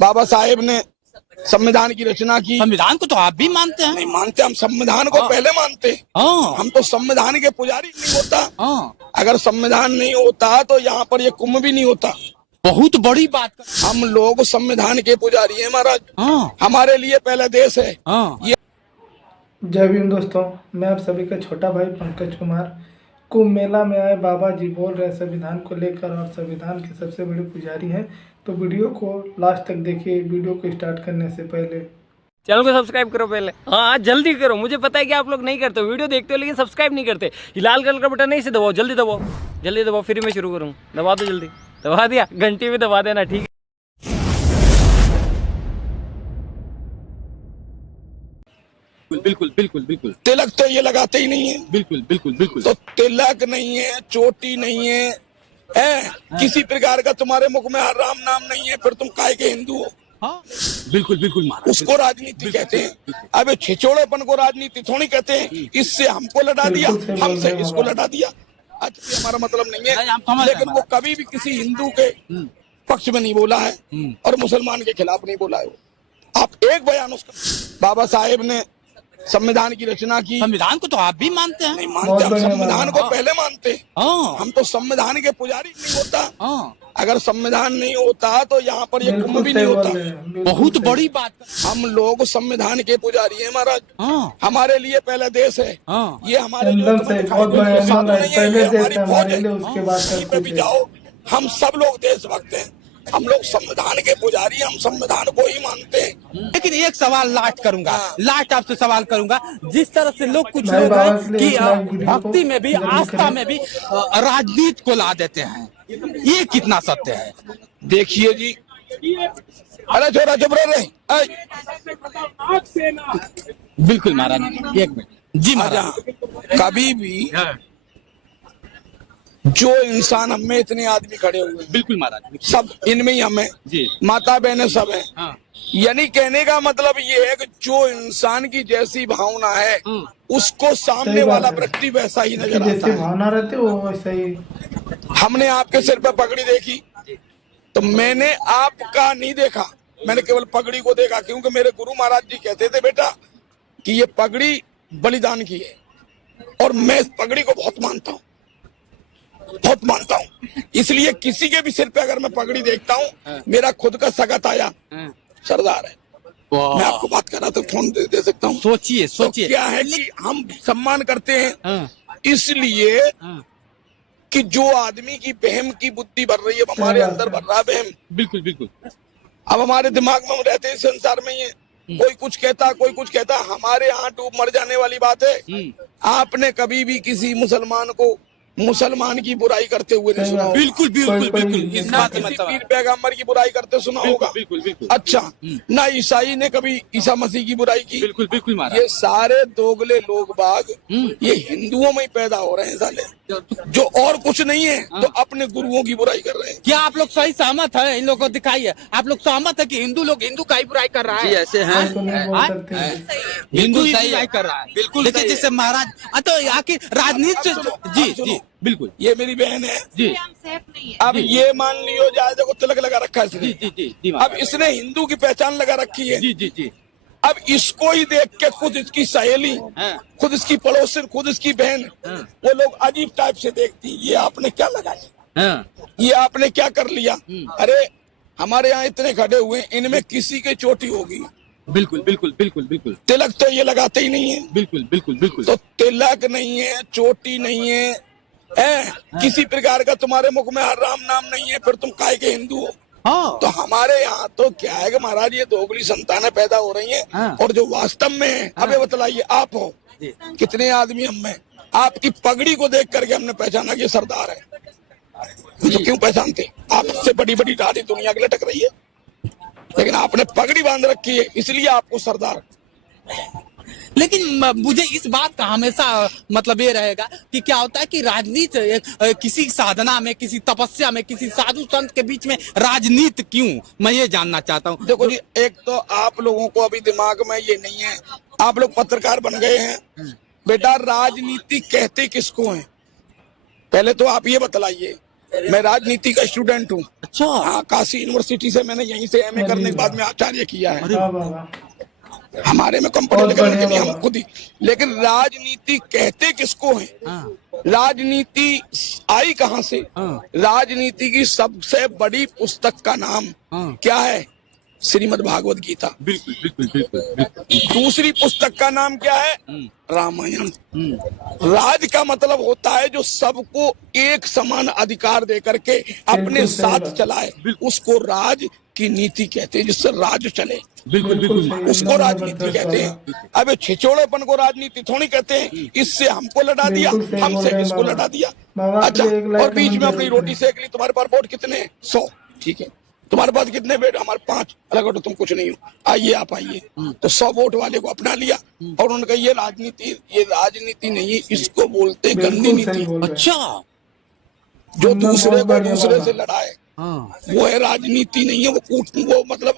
बाबा साहेब ने संविधान की रचना की। संविधान को तो आप भी मानते हैं? नहीं मानते, हम संविधान को पहले मानते। हाँ। हम तो संविधान के पुजारी नहीं होता। हाँ। अगर संविधान नहीं होता तो यहाँ पर ये कुंभ भी नहीं होता। बहुत बड़ी बात। हम लोग संविधान के पुजारी हैं महाराज। हाँ। हमारे लिए पहला देश है। हाँ। ये जय भीम दोस्तों, मैं आप सभी का छोटा भाई पंकज कुमार। कुंभ मेला में आए बाबा जी बोल रहे संविधान को लेकर और संविधान के सबसे बड़े पुजारी हैं, तो वीडियो को लास्ट तक देखिए। वीडियो को स्टार्ट करने से पहले चैनल को सब्सक्राइब करो पहले। हाँ जल्दी करो, मुझे पता है कि आप लोग नहीं करते, वीडियो देखते हो लेकिन सब्सक्राइब नहीं करते। ये लाल कलर का बटन नहीं से दबाओ, जल्दी दबाओ, जल्दी दबाओ, फिर मैं शुरू करूँ। दबा दो जल्दी, दबा दिया, घंटी भी दबा देना, ठीक है। बिल्कुल बिल्कुल बिल्कुल। तिलक तो ये लगाते ही नहीं है। बिल्कुल बिल्कुल बिल्कुल। तो तिलक नहीं है, चोटी नहीं है, किसी प्रकार का तुम्हारे मुख में हर राम नाम नहीं है, फिर तुम काहे के हिंदू हो? हाँ बिल्कुल बिल्कुल महाराज। उसको राजनीति कहते हैं। अब छिचोड़ेपन को राजनीति थोड़ी कहते हैं। इससे हमको लड़ा दिया, हमसे इसको लड़ा दिया। अच्छा, हमारा मतलब नहीं है, लेकिन वो कभी भी किसी हिंदू के पक्ष में नहीं बोला है और मुसलमान के खिलाफ नहीं बोला है। आप एक बयान उसका, बाबा साहेब ने संविधान की रचना की। संविधान को तो आप भी मानते हैं? नहीं मानते, हम संविधान को पहले मानते। हाँ। हम तो संविधान के पुजारी नहीं होता। हाँ। अगर संविधान नहीं होता तो यहाँ पर ये कुंभ भी नहीं होता। बहुत बड़ी बात। हम लोग संविधान के पुजारी हैं महाराज। हाँ। हमारे लिए पहला देश है। हाँ। ये हमारे लिए बहुत बड़ा पहले देश है हमारे लिए, उसके बाद कहीं पे भी जाओ, हम सब लोग देशभक्त हैं। हम लोग संविधान के पुजारी, हम संविधान को ही मानते हैं। लेकिन एक सवाल लास्ट करूंगा, लास्ट आपसे सवाल करूंगा। जिस तरह से लोग कुछ लोग हैं कि भक्ति में भी, आस्था में भी राजनीति को ला देते हैं, ये कितना सत्य है? देखिए जी, अरे छोरा चुप रहे। बिल्कुल महाराज, एक मिनट जी महाराज। कभी भी जो इंसान, हम में इतने आदमी खड़े हुए हैं, बिल्कुल महाराज, सब इनमें ही हमें जी, माता बहनें सब हैं। हाँ। यानी कहने का मतलब ये है कि जो इंसान की जैसी भावना है उसको सामने वाला व्यक्ति वैसा ही नजर आता जैसी है। भावना रहती है वो वैसा ही। हमने आपके सिर पे पगड़ी देखी तो मैंने आपका नहीं देखा, मैंने केवल पगड़ी को देखा, क्योंकि मेरे गुरु महाराज जी कहते थे बेटा कि ये पगड़ी बलिदान की है, और मैं इस पगड़ी को बहुत मानता हूँ, बहुत मानता हूँ। इसलिए किसी के भी सिर पे अगर मैं पगड़ी देखता हूँ, मेरा खुद का सगा ताया सरदार है। मैं आपको बात कर रहा था, फोन दे सकता हूँ। सोचिए तो सोचिए। क्या है कि हम सम्मान करते हैं इसलिए कि जो आदमी की बहम की बुद्धि भर रही है, हमारे अंदर भर रहा है बहम। बिल्कुल बिल्कुल। अब हमारे दिमाग में हम रहते हैं इस संसार में, ये कोई कुछ कहता, कोई कुछ कहता, हमारे यहाँ डूब मर जाने वाली बात है। आपने कभी भी किसी मुसलमान को मुसलमान की बुराई करते हुए नहीं सुना होगा। बिल्कुल बिल्कुल बिल्कुल। इस ना बात में किसी पीर पैगंबर की बुराई करते सुना होगा। बिल्कुल बिल्कुल। अच्छा, ना ईसाई ने कभी ईसा मसीह की बुराई की। बिल्कुल बिल्कुल महाराज। ये सारे दोगले लोग बाग ये हिंदुओं में ही पैदा हो रहे हैं साले, जो और कुछ नहीं है तो अपने गुरुओं की बुराई कर रहे हैं। क्या आप लोग सही सहमत है? इन लोगों को दिखाइए, आप लोग सहमत है कि हिंदू लोग हिंदू का ही बुराई कर रहा है? ऐसे हैं, हिंदू सही बुराई कर रहा है, बिल्कुल। लेकिन जैसे महाराज तो आखिर राजनीति से, जी जी बिल्कुल, ये मेरी बहन है जी। अब ये मान लियो जाए को तिलक लगा रखा है इसने। जी जी जी जी। अब इसने हिंदू की पहचान लगा रखी है। जी जी जी। अब इसको ही देख के खुद इसकी सहेली, खुद इसकी पड़ोसन, खुद इसकी बहन, वो लोग अजीब टाइप से देखती, ये आपने क्या लगाया, ये आपने क्या कर लिया। अरे हमारे यहाँ इतने खड़े हुए, इनमें किसी की चोटी होगी? बिल्कुल बिल्कुल बिल्कुल बिल्कुल। तिलक तो ये लगाते ही नहीं है। बिल्कुल बिल्कुल बिल्कुल। तो तिलक नहीं है, चोटी नहीं है, किसी प्रकार का तुम्हारे मुख में हर राम नाम नहीं है, फिर तुम काहे के हिंदू हो? हाँ। तो हमारे यहाँ तो क्या है कि महाराज ये दोगली संतानें पैदा हो रही हैं। और जो वास्तव में है, अबे बतलाइए, आप हो कितने आदमी हम में, आपकी पगड़ी को देख करके हमने पहचाना कि सरदार है। तो क्यों पहचानते? आपसे बड़ी बड़ी दाढ़ी दुनिया की लटक रही है, लेकिन आपने पगड़ी बांध रखी है, इसलिए आपको सरदार। लेकिन मुझे इस बात का हमेशा मतलब ये रहेगा कि क्या होता है कि राजनीति किसी साधना में, किसी तपस्या में, किसी साधु संत के बीच में राजनीति क्यों, मैं ये जानना चाहता हूँ। देखो जी, एक तो आप लोगों को अभी दिमाग में ये नहीं है, आप लोग पत्रकार बन गए हैं। बेटा राजनीति कहते किसको है, पहले तो आप ये बतलाइए। मैं राजनीति का स्टूडेंट हूँ। अच्छा। हाँ, काशी यूनिवर्सिटी से मैंने यहीं से एमए करने के बाद में आचार्य किया है। वाह वाह वाह। हमारे में कंपनी बहुत लेकिन बढ़िया हम बाबा। खुद ही, लेकिन राजनीति कहते किसको है? हाँ। राजनीति आई कहाँ से? हाँ। राजनीति की सबसे बड़ी पुस्तक का नाम हाँ। क्या है? श्रीमद् भागवत गीता। बिल्कुल बिल्कुल बिल्कुल बिल्कुल। दूसरी पुस्तक का नाम क्या है? रामायण। राज का मतलब होता है जो सबको एक समान अधिकार दे करके अपने बिल्कुल सही साथ बात। चलाए, उसको राज की नीति कहते हैं, जिससे राज चले, बिल्कुल बिल्कुल। सही, उसको एकदम राजनीति जबरदस्त कहते बाबा। हैं। अब ये छिचोड़ेपन को राजनीति थोड़ी कहते हैं। इससे हमको लड़ा दिया, बिल्कुल सही बोल हमसे रहे हैं इसको बाबा। लड़ा दिया। बाबा अच्छा, आपके एक लाइक और बीच कमेंट में अपनी जरूर रोटी करें। सेक ली। तुम्हारे पास वोट कितने हैं? 100। ठीक है, तुम्हारे पास कितने बेट? हमारे 5। अलग हो तो तुम कुछ नहीं हो, आइए आप आइए। तो 100 वोट वाले को अपना लिया और उन्होंने कहा ये राजनीति नहीं है, इसको बोलते हैं गंदी बिल्कुल सही नीति। बोल रहे हैं। अच्छा। जो एकदम दूसरे बहुत को बढ़िया दूसरे बाबा। से लड़ाए हाँ। वो है राजनीति नहीं है, वो मतलब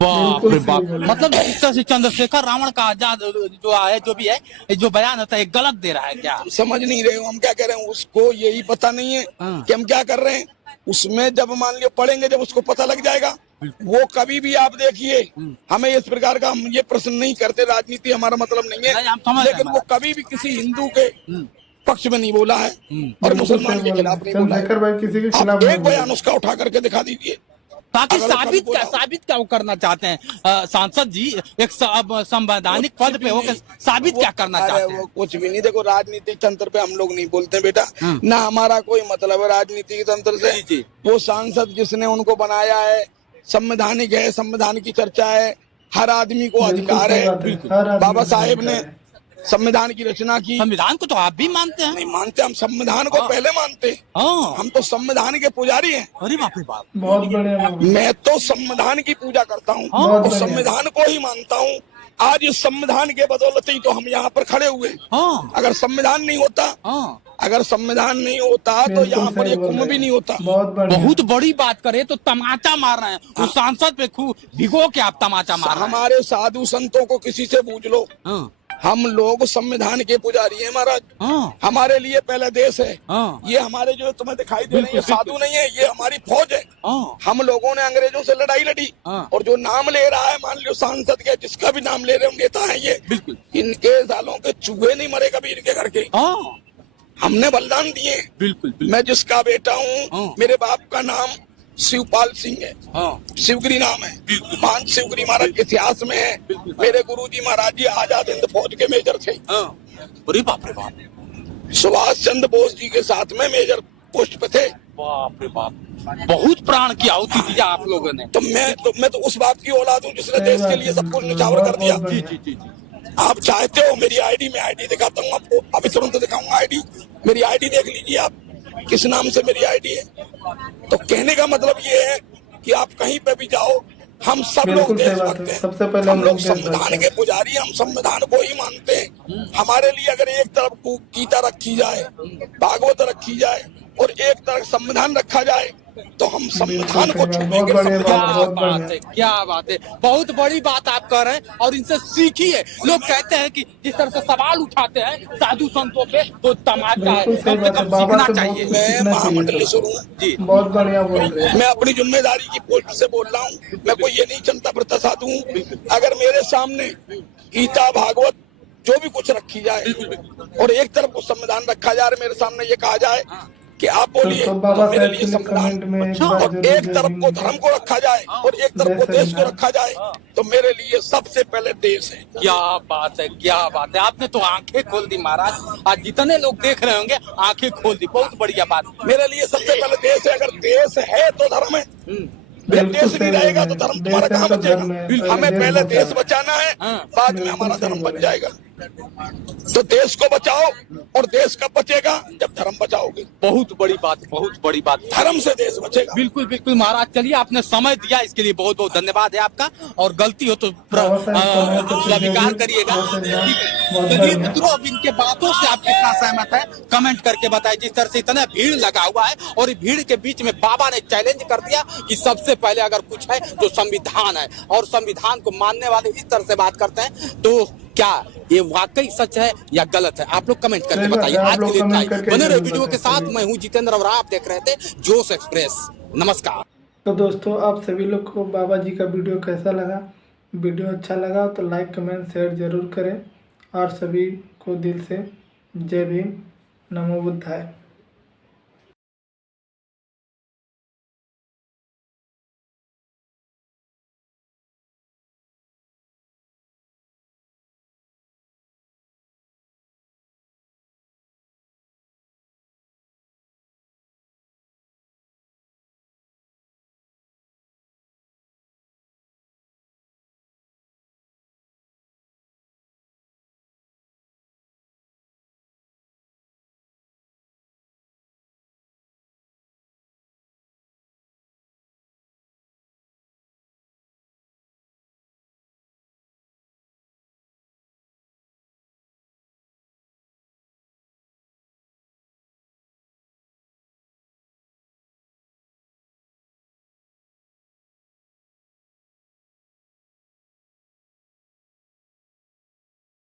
बाप बिल्कुल रे सही बाप। बोला। मतलब जिस तरह से चंद्रशेखर रावण का आजाद जो है, जो भी है, जो बयान होता है, गलत दे रहा है क्या? समझ नहीं रहे हो हम क्या कह रहे हैं। उसको यही पता नहीं है हाँ। कि हम क्या कर रहे हैं। उसमें जब मान लियो पढ़ेंगे, जब उसको पता लग जाएगा, वो कभी भी आप देखिए, हमें इस प्रकार का हम ये प्रश्न नहीं करते, राजनीति हमारा मतलब नहीं नहीं, हम समझ है, रहे लेकिन हैं। वो कभी भी किसी हिंदू के पक्ष में नहीं बोला है और बिल्कुल मुसलमान सही के बोल खिलाफ रहे नहीं हैं। बोला है। चंद्रशेखर भाई किसी के खिलाफ आप नहीं एक बोले। बयान उसका उठा करके दिखा दीजिए। ताकि अगर वो साबित कभी क्या बोला- साबित क्या वो करना चाहते हैं? सांसद जी एक संवैधानिक पद पे होकर साबित क्या करना अरे चाहते वो हैं? कुछ भी नहीं। देखो, राजनीतिक तंत्र पे हम लोग नहीं बोलते बेटा, हाँ। ना हमारा कोई मतलब है राजनीतिक तंत्र से। जी, जी। वो सांसद जिसने उनको बनाया है, संवैधानिक है, संविधान की चर्चा है, हर आदमी को बिल्कुल अधिकार सही है। बात है। हर आदमी बाबा को साहेब अधिकार ने है। संविधान की रचना की। संविधान को तो आप भी मानते हैं? नहीं मानते, हम संविधान को हाँ। पहले मानते। हाँ। हम तो संविधान के पुजारी हैं। अरे बाप रे बाप। बहुत बढ़िया बाबा। मैं तो संविधान की पूजा करता हूँ बहुत और बढ़िया। संविधान को ही मानता हूँ। आज इस संविधान के बदौलत ही तो हम यहाँ पर खड़े हुए। हाँ। अगर संविधान नहीं होता, हाँ। अगर संविधान नहीं होता तो बिल्कुल यहाँ पर सही ये बोल कुंभ रहे भी हैं। नहीं होता। बहुत बढ़िया। बहुत बड़ी बात करे तो तमाचा मार रहे हैं उस सांसद पे, खूब भिगो के आप तमाचा मार रहे हैं। हमारे साधु संतों को किसी से पूछ लो, हाँ। हम लोग संविधान के पुजारी हैं महाराज। हाँ। हमारे लिए पहले देश है। हाँ। ये हमारे जो तुम्हें दिखाई दे रहे हैं, ये बिल्कुल, साधु नहीं है, ये हमारी फौज है। हाँ। हम लोगों ने अंग्रेजों से लड़ाई लड़ी हाँ। और जो नाम ले रहा है, मान लो सांसद के, जिसका भी नाम ले रहे हो, नेता है ये, बिल्कुल। इनके सालों के चूहे नहीं मरे कभी इनके घर के। हाँ। हमने बलिदान दिए। बिल्कुल बिल्कुल। मैं जिसका बेटा हूँ, हाँ। मेरे बाप का नाम शिवपाल सिंह है, हाँ। शिवगिरी नाम है। महान शिवगिरी महाराज के इतिहास में है। मेरे गुरुजी महाराज जी आजाद हिंद फौज के मेजर थे। हाँ। अरे बाप रे बाप। सुभाष चंद्र बोस जी के साथ में मेजर पोस्ट पे थे। बाप रे बाप। बहुत प्राण की आहुति दिया आप लोगों ने। तो मैं तो उस बाप की औलाद हूँ जिसने देश के लिए सब कुछ निछावर कर दिया। जी जी जी जी। आप चाहते हो मेरी आईडी, मैं आईडी दिखाता हूँ आपको, अभी तुरंत दिखाऊंगा आईडी। मेरी आईडी देख लीजिए आप, किस नाम से मेरी आईडी है। तो कहने का मतलब ये है कि आप कहीं पे भी जाओ, हम सब लोग बिल्कुल सही बात देशभक्त है। हैं। सबसे पहले हम लोग देशभक्त संविधान हैं। के पुजारी, हम संविधान को ही मानते हैं। हमारे लिए अगर एक तरफ गीता रखी जाए, भागवत रखी जाए और एक तरफ संविधान रखा जाए, तो हम संविधान को बिल्कुल सही बात। चुनेंगे। बहुत बढ़िया क्या बात, बहुत बात बढ़िया। है, क्या बात है। बहुत बड़ी बात आप कर रहे हैं और इनसे सीखिए। लोग कहते हैं कि जिस तरह से सवाल उठाते हैं साधु संतों पे, तो तमाचा है, बिल्कुल सही कम से बात है। कम बाबा सीखना से चाहिए। बहुत मैं सीखना चाहिए। महामंडलेश्वर हूँ जी। बहुत बढ़िया बोल रहे हैं। मैं अपनी जिम्मेदारी की पोस्ट से बोल रहा हूँ। मैं कोई ये नहीं चलता फिरता साधु हूँ। अगर मेरे सामने गीता भागवत जो भी कुछ रखी जाए और एक तरफ को संविधान रखा जाए, मेरे सामने ये कहा जाए कि आप बोलिए, तो बाबा मेरे साहब लिए के लिए संविधान, कमेंट में एक बार और जरूर एक तरफ को जरूर धर्म को रखा जाए और एक तरफ को देश को रखा जाए, तो मेरे लिए सबसे पहले देश है। क्या बात है, क्या बात है। आपने तो आंखें खोल दी महाराज। आज जितने लोग देख रहे होंगे आंखें खोल दी। बहुत बढ़िया बात। मेरे लिए सबसे पहले देश है। अगर देश है तो धर्म है। बिल्कुल देश सही नहीं रहेगा तो बोल रहे धर्म हैं। तुम्हारा देश है कहाँ तो धर्म है। बचेगा। हमें पहले देश बचाना है, हाँ। बाद में बिल्कुल हमारा सही धर्म बोल बच रहे जाएगा। तो देश को बचाओ और देश कब बचेगा? जब धर्म बचाओगे। बहुत बड़ी बात, बहुत बड़ी बात। धर्म से देश बचेगा। बिल्कुल बिल्कुल महाराज। चलिए, आपने समय दिया इसके लिए बहुत बहुत धन्यवाद है आपका। और गलती हो तो स्वीकार करिएगा। ठीक है। चलिए मित्रों, अब इनके बातों से आप कितना सहमत है कमेंट करके बताइए। जिस तरह से इतना भीड़ लगा हुआ है और भीड़ के बीच में बाबा ने चैलेंज कर दिया कि सबसे पहले अगर कुछ है तो संविधान है, और संविधान को मानने वाले इस तरह से बात करते हैं तो क्या ये वाकई सच है या गलत है? आप लोग कमेंट करके सही बात बताइए। है, आप आज लोग के लिए इतना ही। कमेंट करके बने रहे जरूर वीडियो के बताएं साथ। सभी। मैं हूँ जितेंद्र और आप देख रहे थे जोश एक्सप्रेस। नमस्कार। तो दोस्तों, आप सभी लोग को बाबा जी का वीडियो कैसा लगा? वीडियो अच्छा लगा तो लाइक कमेंट शेयर जरूर करें और सभी को दिल से जय भीम, नमो बुद्धाय।